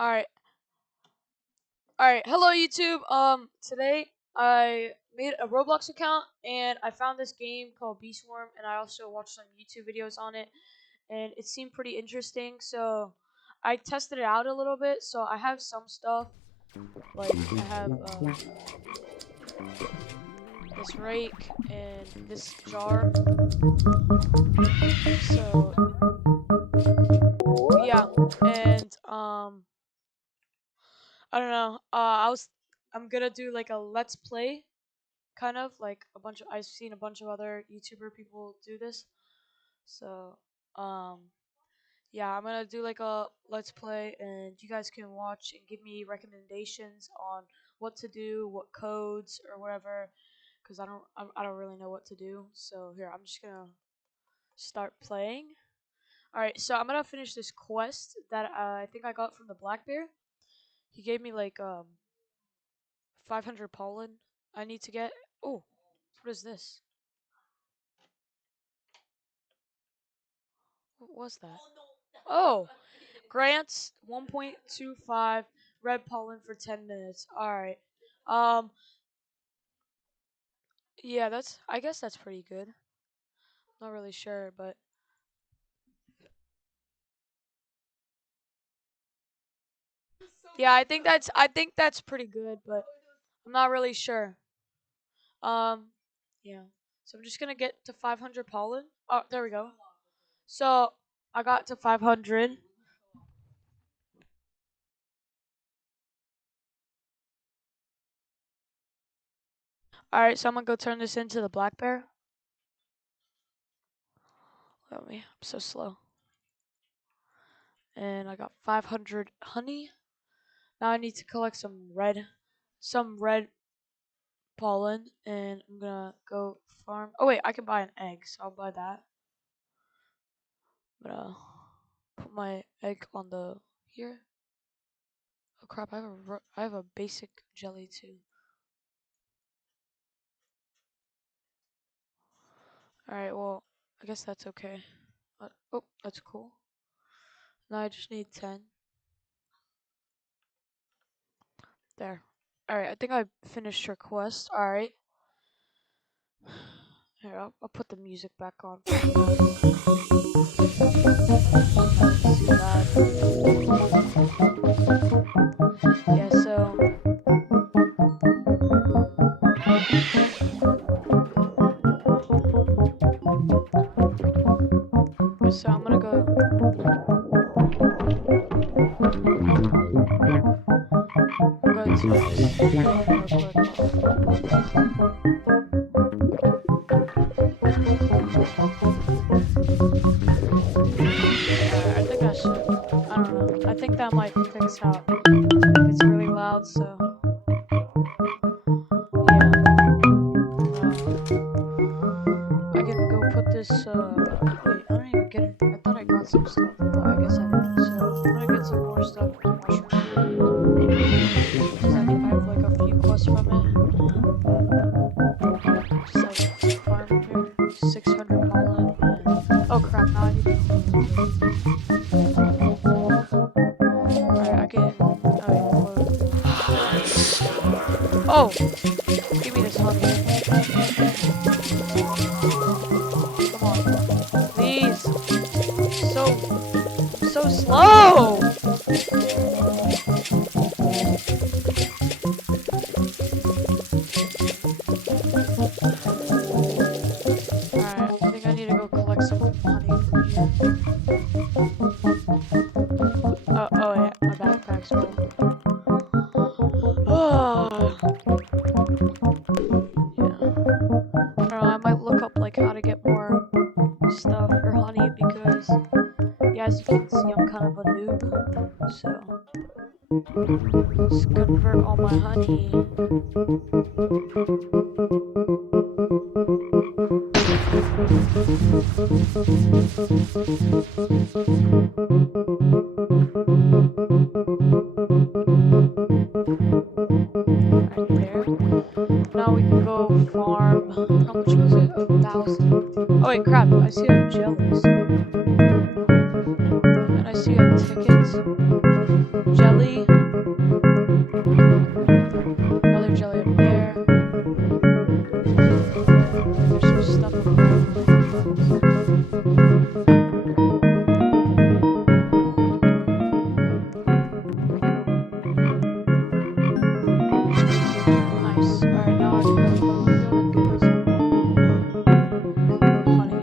Alright. Alright. Hello YouTube. Today I made a Roblox account and I found this game called Beast Swarm, and I also watched some YouTube videos on it and it seemed pretty interesting, so I tested it out a little bit. So I have some stuff, like I have this rake and this jar. So yeah, and I don't know. I'm gonna do like a let's play, kind of like I've seen a bunch of other YouTuber people do this. So um yeah, I'm gonna do like a let's play, and you guys can watch and give me recommendations on what to do, what codes or whatever, because I don't really know what to do. So here, I'm just gonna start playing. All right, so I'm gonna finish this quest that I think I got from the Black Bear. He gave me like 500 pollen I need to get. Oh, what is this? What was that? Oh, grants 1.25 red pollen for 10 minutes. All right. Um yeah, I guess that's pretty good. Not really sure, but yeah, I think that's pretty good, but I'm not really sure. Um yeah. So I'm just going to get to 500 pollen. Oh, there we go. So, I got to 500. All right, so I'm going to go turn this into the black bear. Let me. I'm so slow. And I got 500 honey. Now I need to collect some red pollen, and I'm gonna go farm. Oh wait, I can buy an egg, so I'll buy that. I'm gonna put my egg on the here. Oh crap! I have a basic jelly too. All right, well I guess that's okay. Oh, that's cool. Now I just need 10. There. All right, I think I finished your quest. All right. Here, I'll put the music back on. Yeah, so I'm gonna go. I'm going to this real I think I should. I don't know. I think that might fix how if it's really loud. So yeah, I can go put this. Wait, I don't even get it. I thought I got some stuff, but I guess I didn't. So I'm gonna get some more stuff from mushroom because I have like a few quests from it. Just like farm here, 600 pollen. Oh crap! Now I need to. Alright, I can. Oh! Give me this honey. Come on. Please. So slow! Alright, I think I need to go collect some honey from here. Oh yeah, my backpack's full. Oh. Yeah. I don't know, I might look up like how to get more stuff or honey, because yeah, as you can see, I'm kind of a noob. So let's convert all my honey. Right there. Now we can go farm. How much was it? 1,000. Oh wait, crap! I see a jellies. And I see a ticket. jelly. Another jelly up there. There's some stuff up there. Nice. Alright, now I can go to the field and get some honey.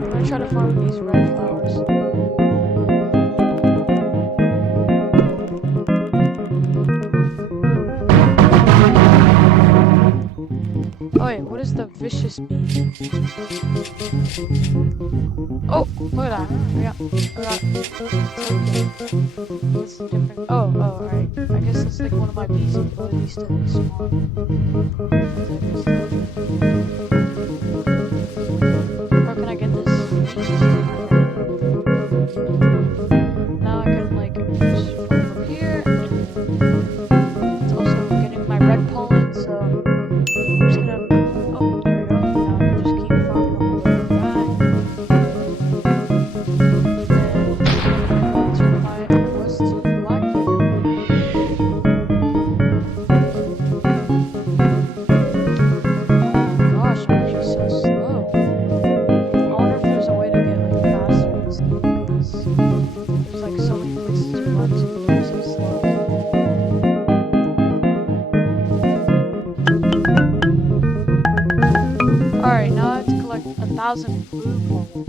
I'm gonna try to farm these red flowers. Oh wait, what is the vicious bee? Oh, look at that. I got it's different. Oh, alright. I guess it's like one of my bees' abilities to spawn. Where can I get this? Now I can like just farm over here. It's also getting my red pollen, so I'm just gonna. Oh, there we go. Now I can just keep farming on the way back. And turn my quest to Blackberry. Gosh, I'm just so slow. I wonder if there's a way to get like faster in this game because there's like so many places to run to, but I'm so slow. Alright, now I have to collect 1,000 blue pollen.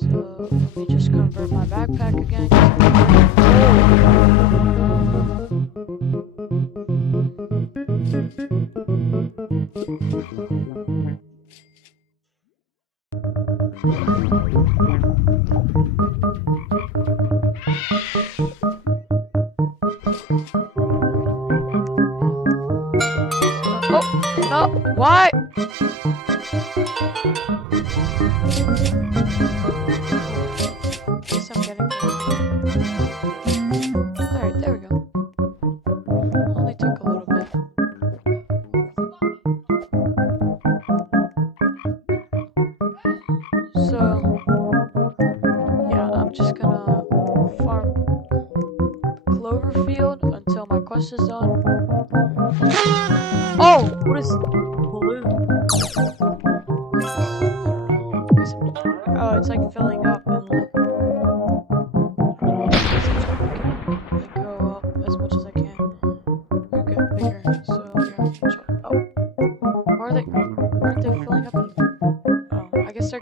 So let me just convert my backpack again. Oh, no, why? Guess I'm getting there. Alright, there we go. Only took a little bit. So, yeah, I'm just gonna farm the clover field until my quest is done. Oh, what is balloon? Oh, it's like filling up and like go up as much as I can. Or get bigger. So yeah. Oh, aren't they filling up? Oh, I guess they're.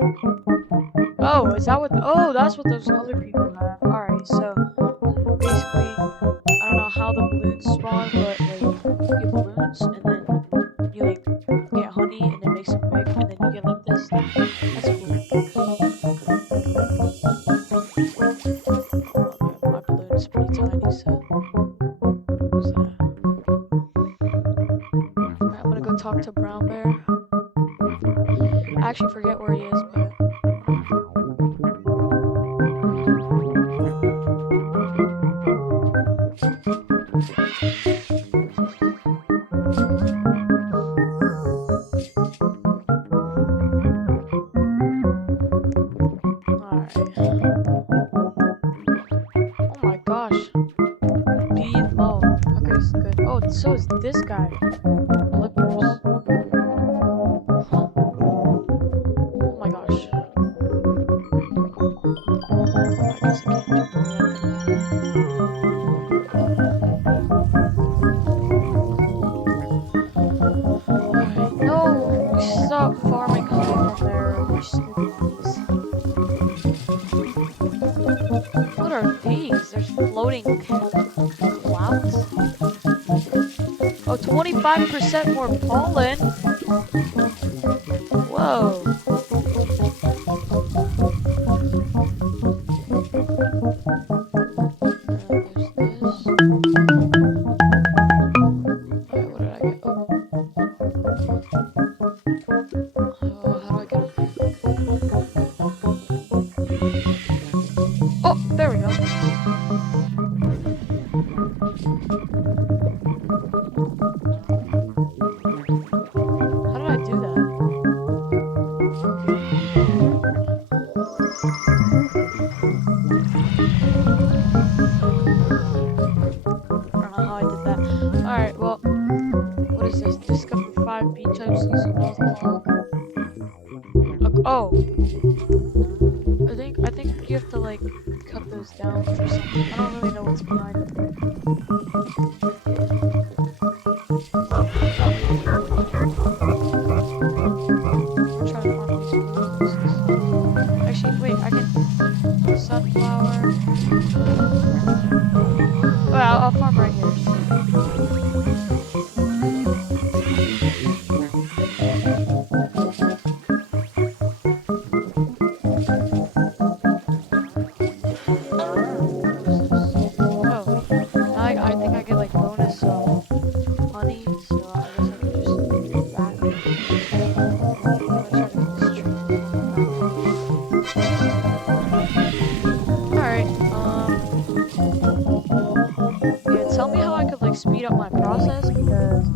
Oh, is that what? Oh, that's what those other people have. All right, so basically, I don't know how the balloons spawn, but like you get balloons and then you like get honey and it makes them big, and then you get like this. That's cool. Oh, my balloon is pretty tiny, so. Alright, I'm gonna go talk to Brown Bear. I actually forget where he is, but. So is this guy. Flippers. Huh. Oh my gosh. I guess I can't do Alright, no! Stop farming honey from there, you stupid bees. What are these? There's floating clouds? Oh, 25% more pollen. Whoa. Oh, there we go. is this? Discover 5 bee types using multiple. Oh, I think you have to like cut those down for something. I don't really know what's behind it. I'm trying to farm these roses. Actually, wait, I can sunflower. Oh, I'll farm right here. Oh, I think I get like bonus honey, so I guess I can just do that. I'm gonna try to get this tree. Alright, yeah, tell me how I could like speed up my process because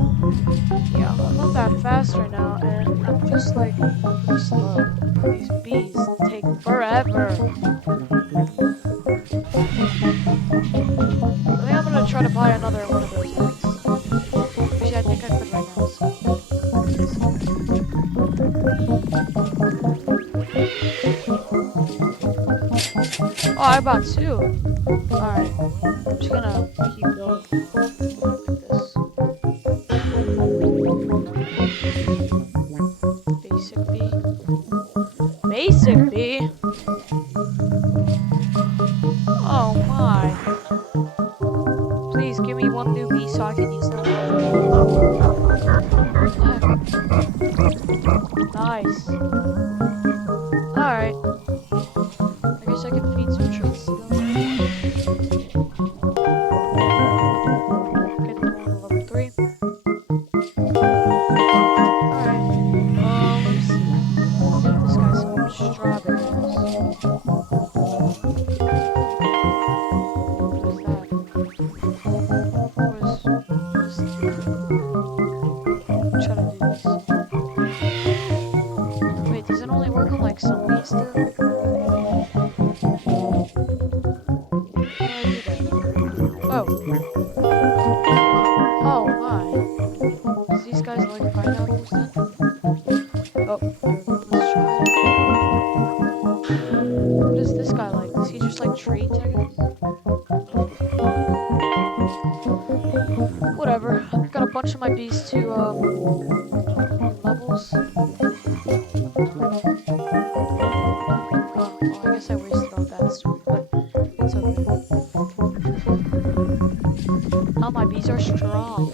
yeah, I'm not that fast right now and I'm just like pretty slow. These bees take forever. I think I'm gonna try to buy another one of those eggs. Actually, I think I could right now. So. Oh, I bought 2. Alright. I'm just gonna keep going like this. Basic bee. Basic bee? Oh my. Please give me 1 new bee so I can use them. Nice. Alright. I guess I can feed some trees to them. Get them to level 3. Alright. Let's see. I'll give this guy some strawberries. Wait, does it only work on like some bees too? Oh. Oh my. Does these guys like pineapples then? Oh, let's try it. What is this guy like? Does he just like trade techniques? Whatever. I've got a bunch of my bees to levels. Oh, I guess I wasted all that stuff, but it's okay. Oh, my bees are strong.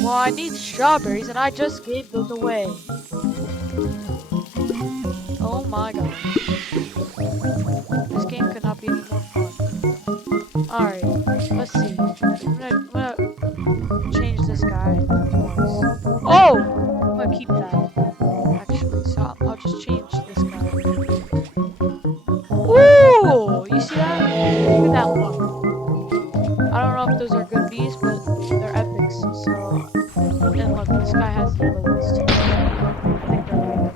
Well, I need strawberries, and I just gave those away. Oh my god. This game could not be any more fun. Alright, let's see. I'm gonna change this guy. Oh! I'm gonna keep that. Actually, so I'll just change this guy. Ooh! You see that? Look at that look. I don't know if those are good bees, but they're epics. So, and look, this guy has yellow bees too. I think they're way better.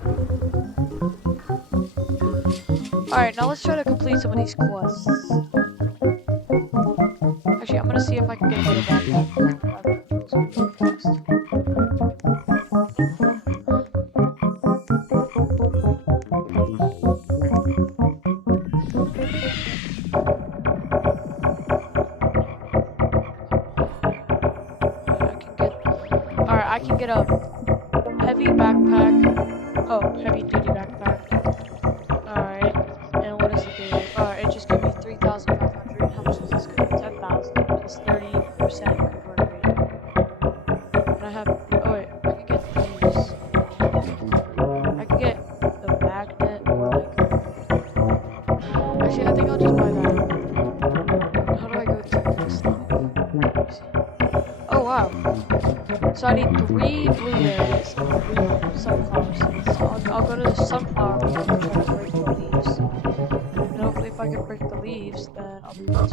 Alright, now let's try to complete some of these quests. Actually, I'm gonna see if I can get a bit of that. I can get a heavy backpack. Oh, heavy duty backpack. Alright. And what does it do? It just gives me 3,500. How much does this give me? 10,000. Plus 30% converter rate. And I have. Oh, wait. I can get these. I can get the magnet or like. Actually, I think I'll just buy that. How do I go to the next step? Oh, wow. So I need 3 blueberries and 3 sunflower seeds. So I'll go to the sunflower farm and try to break the leaves. And hopefully if I can break the leaves, then I'll be able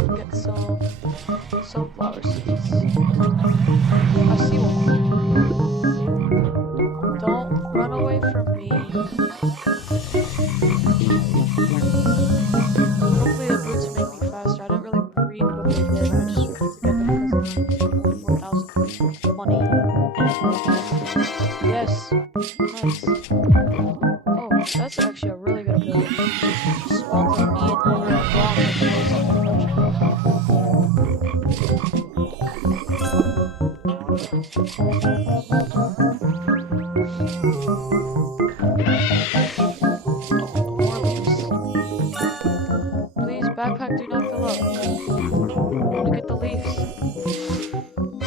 to get some sunflower seeds. Oh, more leaves. Please, backpack, do not fill up. I want to get the leaves.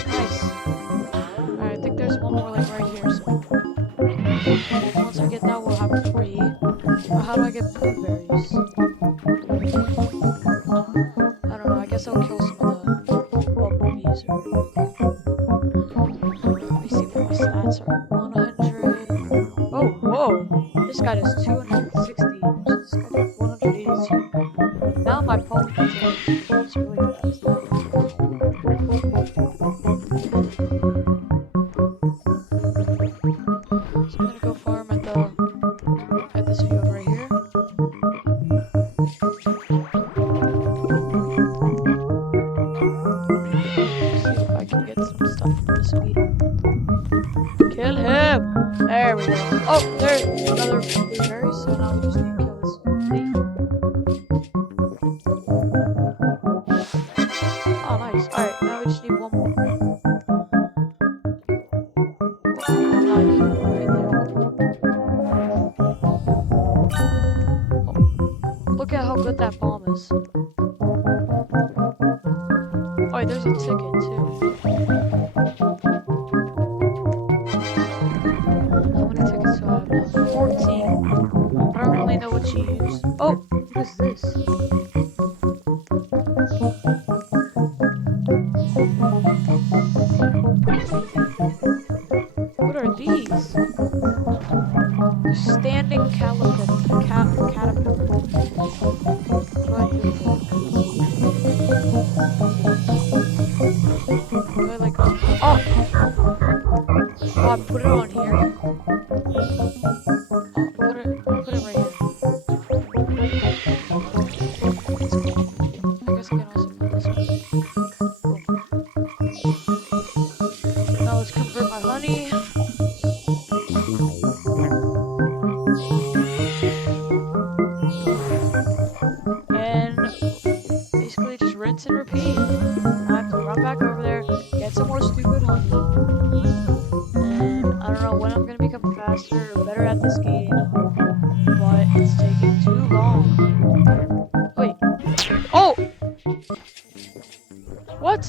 Nice. Alright, I think there's one more like right here. So once I get that, we'll have 3. But how do I get blueberries? I don't know. I guess I'll kill some of the bumblebees. Let me see what my stats are. 100. Oh, whoa! This guy does 260. This guy does 182. Now my pollen container is really fast. So I'm gonna go farm at this field right here. See if I can get some stuff from this beetle. Kill him! There we go. Oh, there's another blueberry, so now we just need to kill this leaf. Oh, nice. Alright, now we just need one more. Look at how good that bomb is. Oh, wait, there's a ticket too. How many tickets do I have now? 14. I don't really know what you use. Oh, what is this? What are these? Standing caterpillar. Do I like? Oh! Oh, I put it on here. Oh, put it right here. I guess I can also put this one. Boom. Now let's convert my honey. And basically just rinse and repeat. I have to run back over there, get some more stupid honey. And I don't know when I'm gonna become faster or better at this game, but it's taking too long. Wait. Oh! What?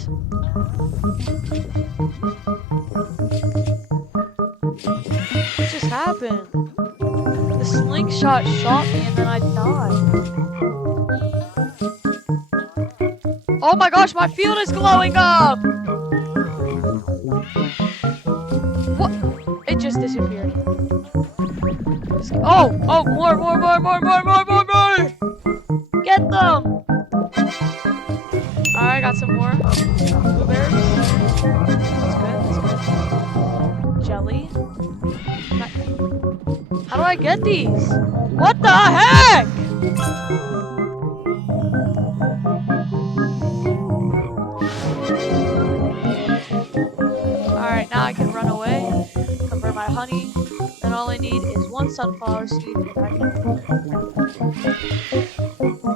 What just happened? The slingshot shot me and then I died. Oh my gosh, my field is glowing up! What? It just disappeared. Oh, more! Get them! Alright, got some more blueberries. That's good. Jelly. How do I get these? What the heck? Alright, now I can run away, convert my honey, and all I need is 1 sunflower seed, and I can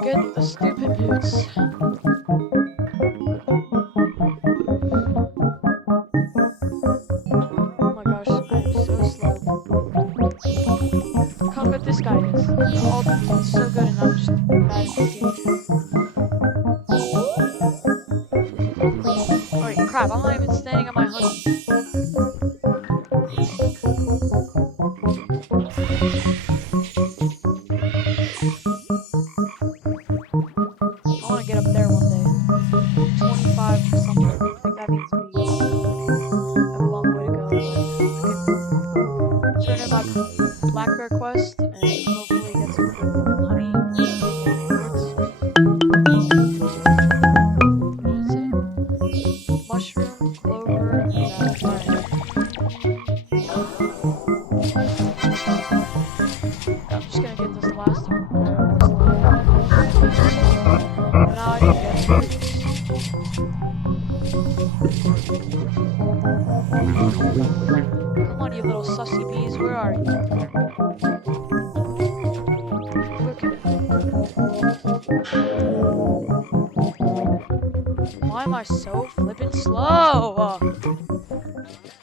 get the stupid boots. Oh my gosh, I'm so slow. Look how good this guy is. They're all so good, and I'm just bad at the game. Oh wait, crap, I'm not even standing on my honey. I want to get up there one day. 25 or something. I think that means me. I have a long way to go. I can turn in my black bear quest and hopefully get some honey. What did it say? Mushroom, clover, and I'm just gonna get this last one. Now I can get Come on, you little sussy bees, where are you? Why am I so flippin' slow?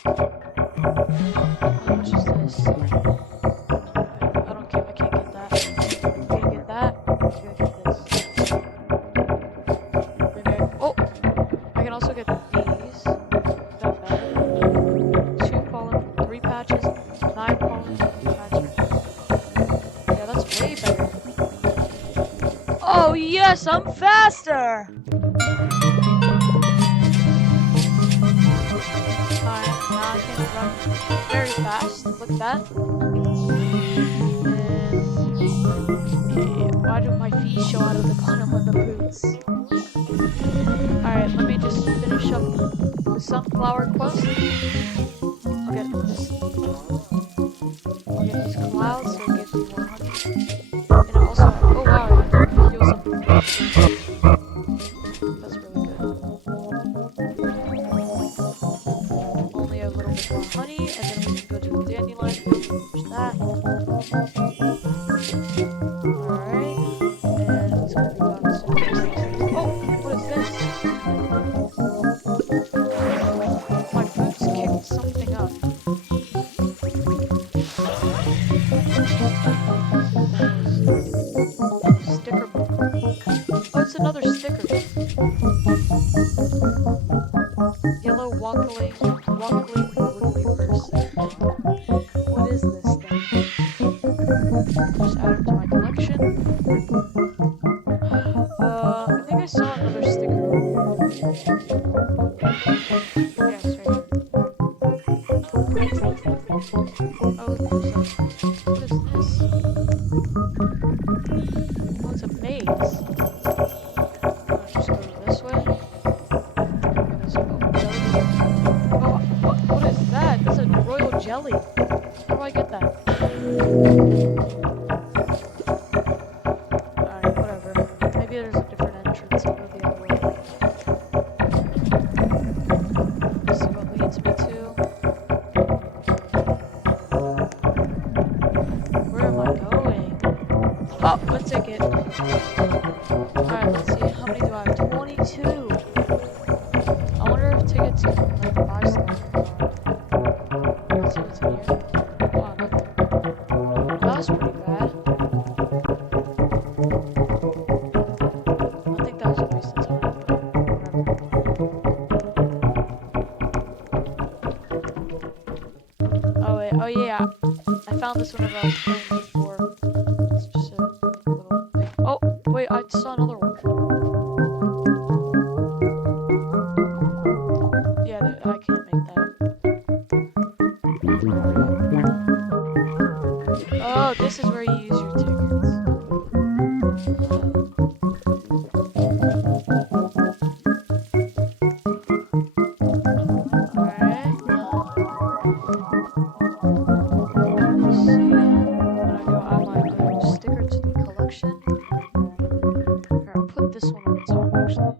How much is this? I can't get that. I can't get that. Maybe I get this. Oh! I can also get these. Not bad. 2 pollen, 3 patches, 9 pollen, 1 patch. Yeah, that's way better. Oh yes, I'm faster! Alright, now I can run very fast. Look at that. And why do my feet show out of the bottom of the boots? Alright, let me just finish up the sunflower quest. I'll get this. I'll get these clouds so it gives me more honey. And also, oh wow, I can heal some. That's really good. Only a little bit more honey, and then we can go to the dandelion and finish that. Alright. And it's gonna be done soon. Oh, what is this? My boots kicked something up. Sticker book. Oh, it's another sticker. Yellow wackling wiggly person. What is this thing? Just add it to my collection. I think I saw another sticker. Yeah, it's right here. Oh, what is this? Oh, it's a maze. I'll just go this way. Oh, what is that? That's a royal jelly. How do I get that? Alright, whatever. Maybe there's a different entrance. I'll go the other way. Let's see what leads me to. Where am I going? Oh, a ticket. Alright, let's see. How many do I have? 22. I wonder if tickets can like buy stuff. Let's see what's in here. Oh, nothing. That's pretty bad. I think that was a waste of time, but oh wait, oh yeah. I found this whenever I was playing before. It's just a little thing. Oh, wait, I saw another one. Yeah, I can't make that. Oh, this is where you use your tickets. Alright. Let's see. I'm gonna go add my little sticker to the collection. Here, I'll put this one on the top actually.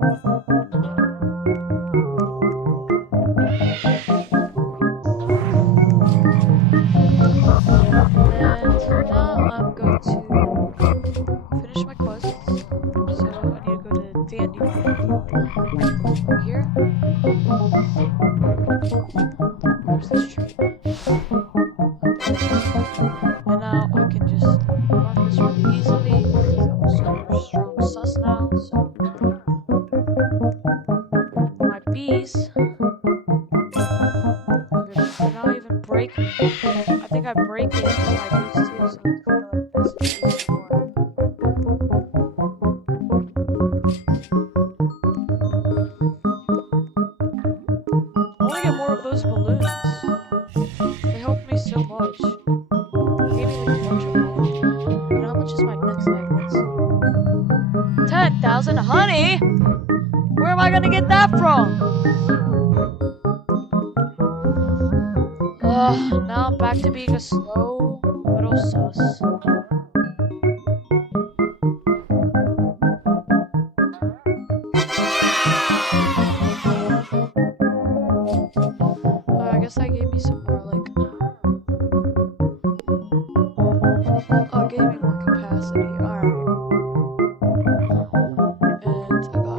And now I'm going to finish my quests. So I need to go to Dandelion. Over here. Where's this tree? And now I can just farm this really easily because I'm super strong sus now. So my bees. They're not even breaking. I think I break it in my boots too, so I have to go like this to use more. I want to get more of those balloons. They help me so much. Gave me like a bunch of money. And how much is my next egg? 10,000 honey? Where am I gonna get that from? Now I'm back to being a slow little sus. I guess that gave me some more like oh, it gave me more capacity. Alright. And I got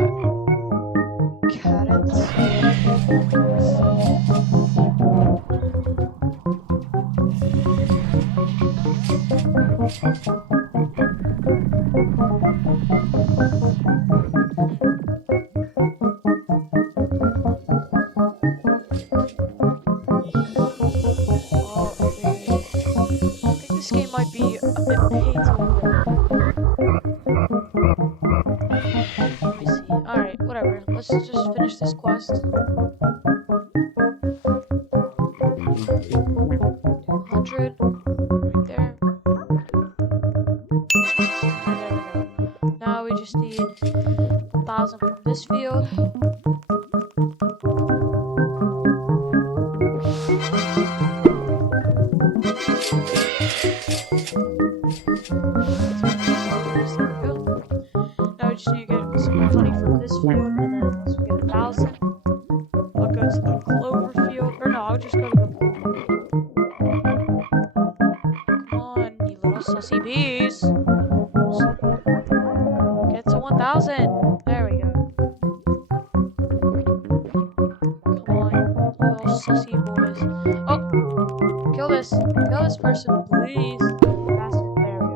carrots. Well, I think this game might be a bit pay to win. Let me see. Alright, whatever. Let's just finish this quest. 200. Right there. And there we go. Now we just need 1,000 from this field. Now we just need to get some more money from this field, and then once we get 1,000, I'll go to the clover field. Or no, I'll just go to the pool. Come on, you little sussy bees. Get to 1,000. There we go. Come on, you little sussy boys. Oh, kill this. Kill this person, please. Bastard. There we go.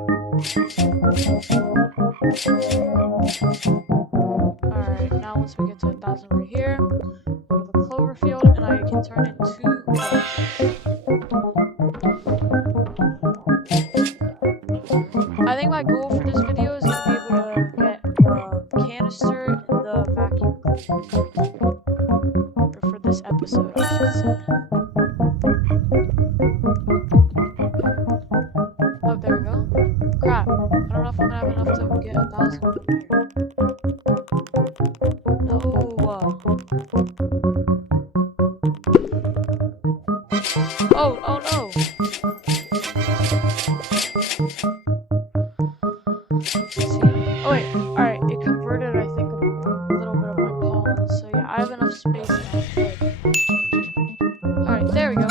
Alright, now once we get to 1,000 right here, go to the clover field, and I can turn into horses. I think my goal for this video is to be able to get a canister in the vacuum cleaner. Or for this episode, I should say. Oh, there we go. Crap. I don't know if I'm gonna have enough to get 1,000 from here. No. Oh no. Let's see. Oh wait. Alright, it converted, I think, a little bit of my pollen. So yeah, I have enough space now. Alright, there we go.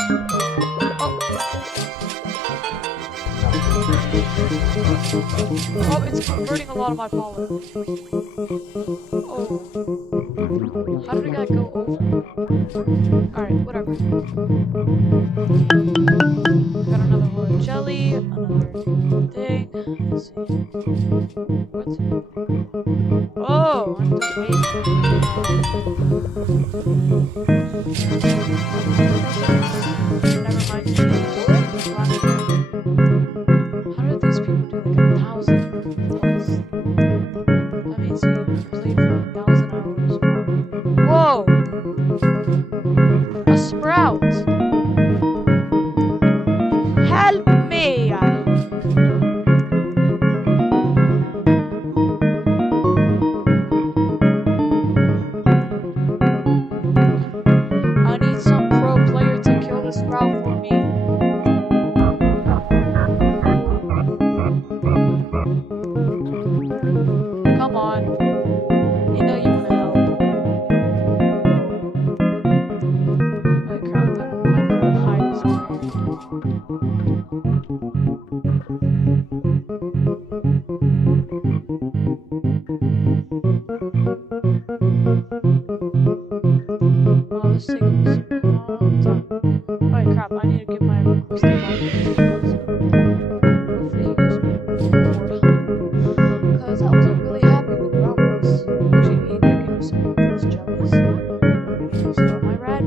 Oh, it's converting a lot of my pollen. Oh. How did that go over? Alright, whatever. I got another royal jelly, another thing. Let's see. What? Oh, I'm just waiting. Never mind. How did these people do like 1,000 plus? That means you played for 1,000 hours. Whoa! A sprout! Help me! I need some pro player to kill the sprout for me. Come on. You know you want to help. Wait, crap. I better hide this one. Oh, this is taking a long time. Wait, crap. I need to give my request to my hopefully he gives me a reward. Because I wasn't really happy with Roblox. Actually, he did give me some of those jellies. Maybe he'll steal my rat.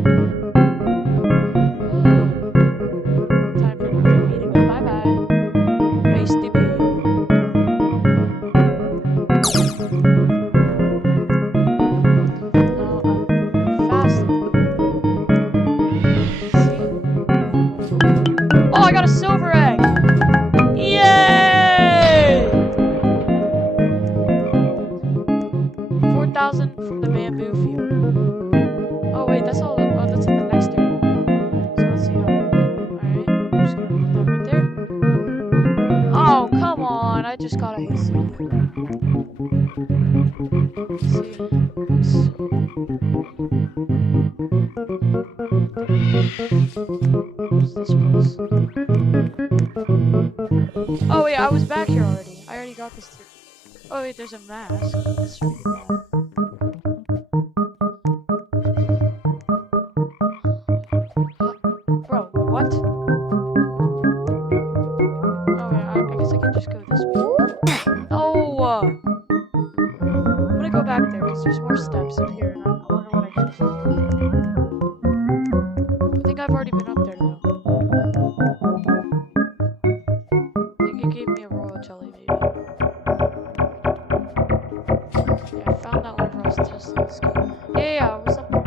Time for me to go bye-bye. Pasty bee. Now I'm fast. See? Oh, I got a silver egg! Yay! 4,000 from the bamboo field. Oh wait, that's all. Oh, that's in the next area. So let's see how. Alright, I'm just gonna put that right there. Oh, come on! I just got a hasty. Let's see. What's this place? Oh wait, I was back here already. I already got this through. Oh wait, there's a mask. Let's read that. Bro, what? Oh wait, I guess I can just already been up there though. I think it gave me a royal jelly, maybe. Yeah, I found that whenever I was testing this game. Yeah, I was up there.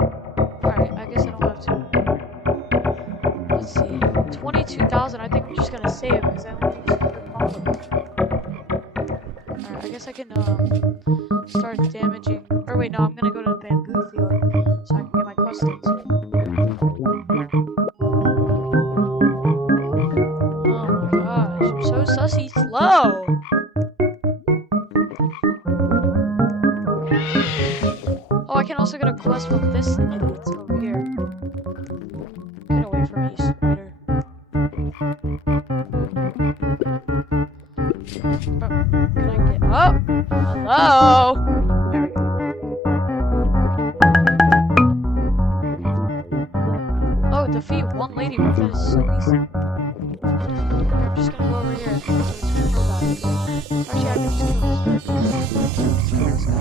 Alright, I guess I don't have to. Let's see. 22,000. I think I'm just gonna save because I only need 200 polymer. Alright, I guess I can start damaging. Or wait, no, I'm gonna go to the bamboo field so I can get my quest done too. Oh my gosh, I'm so sussy slow. Oh, I can also get a quest from this idiot over here. Get away from me, you spider. Oh, can I get up? Hello? There we go. Oh, defeat one lady. That is so easy. Here, I'm just gonna go over here. So it's gonna go back. Actually, I can just kill this guy.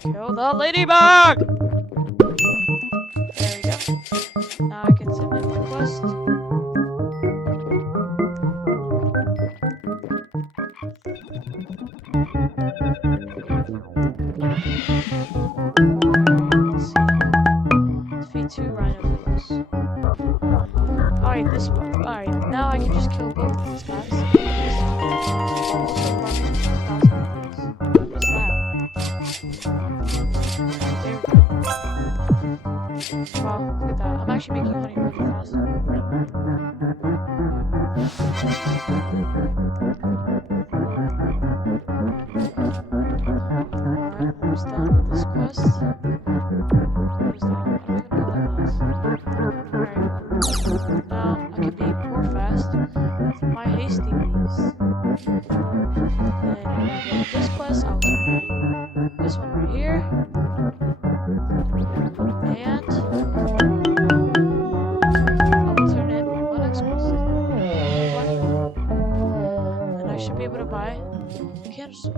Kill the ladybug! There we go. Now I can submit my quest. Let's see. Defeat 2 rhino bulls. Alright, this one. Alright, now I can just kill both of these guys. Also run 1,000 points. What's that? There we go. Wow, look at that. I'm actually making honey really fast. Alright, almost done with this quest. Almost done. I don't even know what that is. Alright, now I can be more fast with my hasty bees. And when I get this quest, I'll turn in this one right here. And I'll turn in my next quest. And I should be able to buy a canister.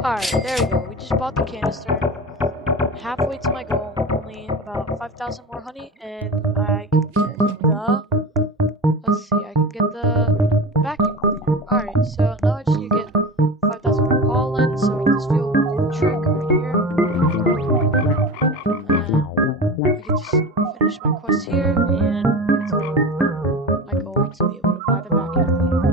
Alright, there we go. We just bought the canister. Halfway to my goal. Only about 5,000 more honey, and I can get the... Let's see, I can get the vacuum cleaner. Alright, so now I just need to get 5,000 more pollen, so this field will do the trick right here. And I can just finish my quest here, and get to my goal to be able to buy the vacuum cleaner.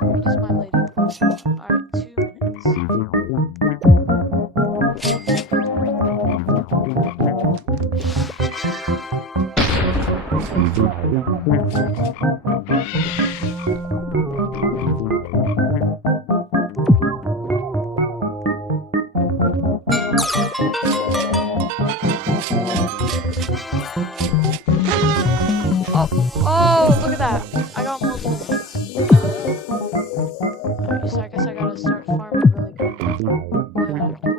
What is my lady quest on? Alright, 2 minutes. Oh, look at that. I got more bullets. Alright, so I guess I gotta start farming really good. Look at that. Boom.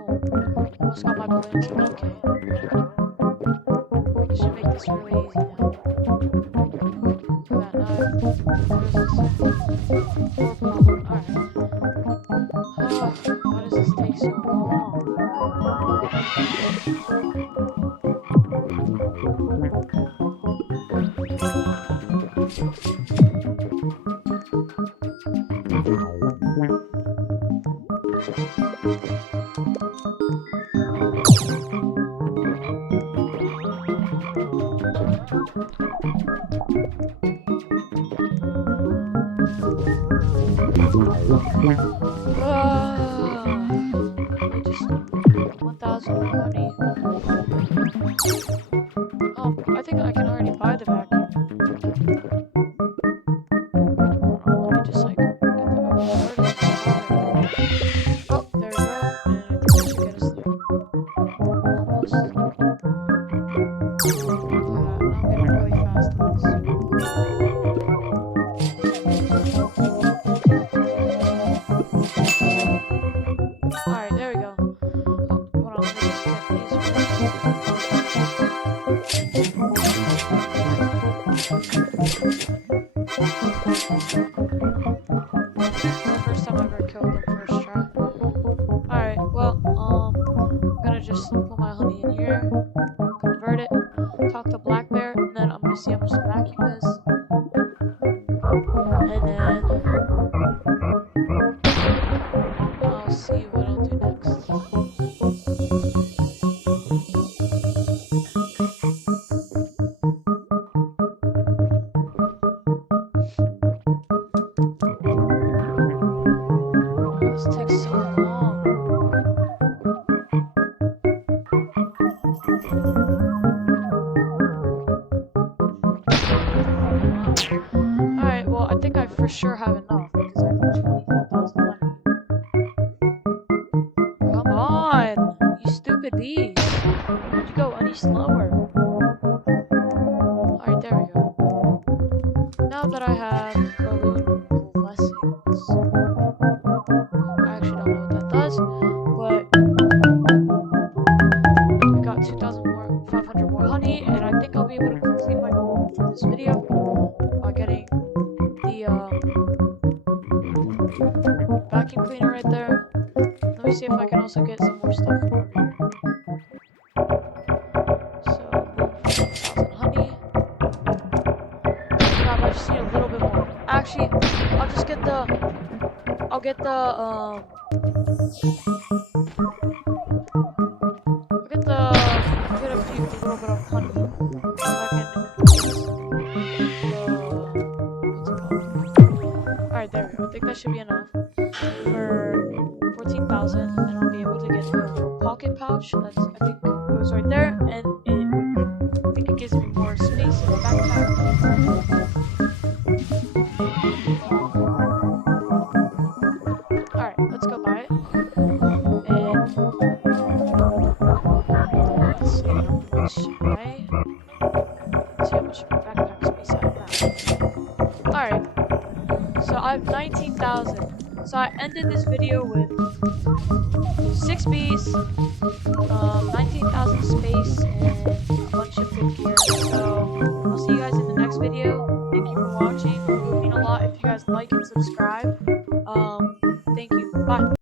Almost got my balloons. Okay. I should make this really easy now. Look at that. Now what is this? 4 pollen. Alright. Why does this take so so long. I just 1,000 money. I think I can already buy the vacuum. Hold on, let me just like get the oh, there we go. And I think that should get us there. Almost. I'm getting really fast on this. Alright, there we go. Oh, hold on, let me just get these first. First time I ever killed them first try. Alright, well, I'm gonna just put my honey in here, convert it, talk to Black Bear, and then I'm gonna see how much the vacuum is. And then I'll see what I'll do next. This takes so long. Alright, well, I think I for sure have enough because I have 24,000 money. Come on, you stupid bees. Why'd you go any slower? Alright, there we go. Now that I have balloon blessings, I actually don't know what that does, but we got 2,500 more honey, and I think I'll be able to complete my goal for this video by getting the vacuum cleaner right there. Let me see if I can also get some more stuff from over here. So, boom, 5,000 honey. Crap, I just need a little bit more. Actually, I'll just get the, I'll get a little bit of honey. So I can increase what's it called? Alright, there we go. I think that should be enough for 14,000, and I'll be able to get the pocket pouch. That's, I think, goes right there, and I think it gives me more space in the backpack. Alright, let's go buy it. And let's see how much backpack space I have now. Alright, so I have 19,000. So I ended this video with 6 bees, 19